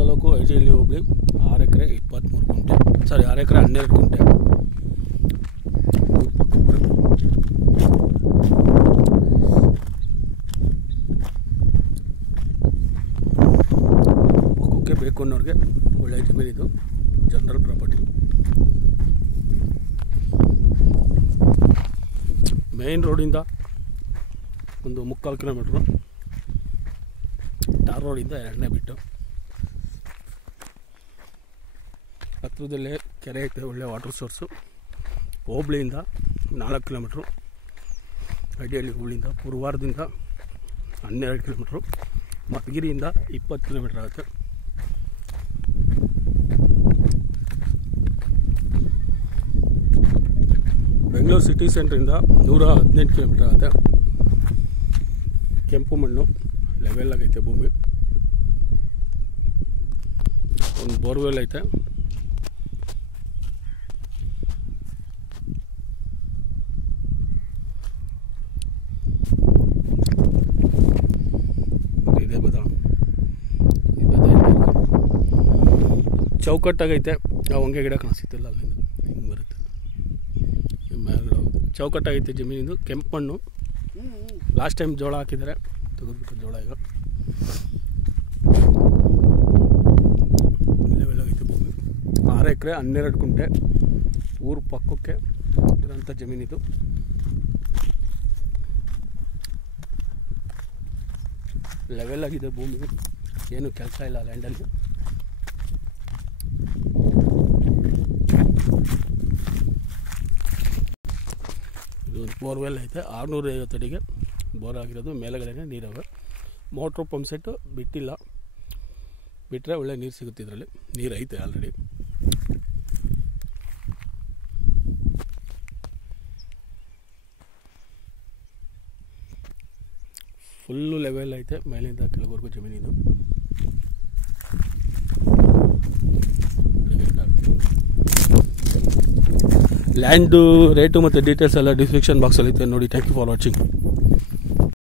ತಾಲೂಕು ಐಜಿಹಳ್ಳಿ ಹೋಬಳಿ 6 ಎಕರೆ 23 ಗುಂಟೆ, ಸಾರಿ 6 ಎಕರೆ 12 ಗುಂಟೆ. ಪಕ್ಕಕ್ಕೆ ಬೇಕು ಅನ್ನೋರಿಗೆ ಒಳ್ಳೆಯ ಜಮೀನಿದು, ಜನರಲ್ ಪ್ರಾಪರ್ಟಿ. ಮೇನ್ ರೋಡಿಂದ ಒಂದು 3/4 ಕಿಲೋಮೀಟ್ರು, ಟಾರ್ ರೋಡಿಂದ 2ನೇ ಬಿಟ್ಟು. ಹತ್ರದಲ್ಲೇ ಕೆರೆ ಐತೆ, ಒಳ್ಳೆ ವಾಟರ್ ಸೋರ್ಸು. ಹೋಬಳಿಯಿಂದ 4 ಕಿಲೋಮೀಟ್ರು, ಐಡಿಹಳ್ಳಿ ಹೋಬಳಿಯಿಂದ. ಪುರವಾರದಿಂದ 12 ಕಿಲೋಮೀಟ್ರು, ಮಧುಗಿರಿಯಿಂದ 20 ಕಿಲೋಮೀಟ್ರ್ ಆಗುತ್ತೆ. ಬೆಂಗಳೂರು ಸಿಟಿ ಸೆಂಟ್ರಿಂದ 118 ಕಿಲೋಮೀಟ್ರ್ ಆಗುತ್ತೆ. ಕೆಂಪು ಮಣ್ಣು, ಲೆವೆಲ್ ಆಗೈತೆ ಭೂಮಿ. ಒಂದು ಬೋರ್ವೆಲ್ ಐತೆ. ಇದೇ ಬದ ಚೌಕಟ್ಟಾಗೈತೆ. ಆ ಹೊಂಗೆ ಗಿಡ ಕಾಣಿಸ್ತಿಲ್ಲ, ಅಲ್ಲಿಂದ ಹಿಂಗೆ ಬರುತ್ತೆ. ಚೌಕಟ್ಟಾಗೈತೆ ಜಮೀನಿಂದು. ಕೆಂಪು ಮಣ್ಣು. ಲಾಸ್ಟ್ ಟೈಮ್ ಜೋಳ ಹಾಕಿದ್ದಾರೆ, ತೆಗೆದ್ಬಿಟ್ಟು ಜೋಳ ಈಗ. ಲೆವೆಲ್ ಆಗೈತೆ ಭೂಮಿ. 6 ಎಕರೆ 12 ಗುಂಟೆ, ಊರು ಪಕ್ಕಕ್ಕೆ ಇರೋಂಥ ಜಮೀನಿದು. ಲೆವೆಲ್ ಆಗಿದೆ ಭೂಮಿ, ಏನು ಕೆಲಸ ಇಲ್ಲ ಲ್ಯಾಂಡಲ್ಲಿ. ಇದೊಂದು ಬೋರ್ವೆಲ್ ಐತೆ. 650 ಅಡಿಗೆ ಬೋರ್ ಆಗಿರೋದು. ಮೇಲೆಗಡೆ ನೀರವೆ. ಮೋಟ್ರು ಪಂಪ್ ಸೆಟ್ಟು ಬಿಟ್ಟಿಲ್ಲ, ಬಿಟ್ಟರೆ ಒಳ್ಳೆ ನೀರು ಸಿಗುತ್ತೆ. ಇದರಲ್ಲಿ ನೀರು ಐತೆ ಆಲ್ರೆಡಿ. ಫುಲ್ಲು ಲೆವೆಲ್ ಐತೆ, ಮೇಲಿಂದ ಕೆಳವರೆಗೂ ಜಮೀನಿದು. ಲ್ಯಾಂಡು ರೇಟು ಮತ್ತು ಡೀಟೇಲ್ಸ್ ಎಲ್ಲ ಡಿಸ್ಕ್ರಿಪ್ಷನ್ ಬಾಕ್ಸಲ್ಲಿ ಐತೆ ನೋಡಿ. Thank you for watching.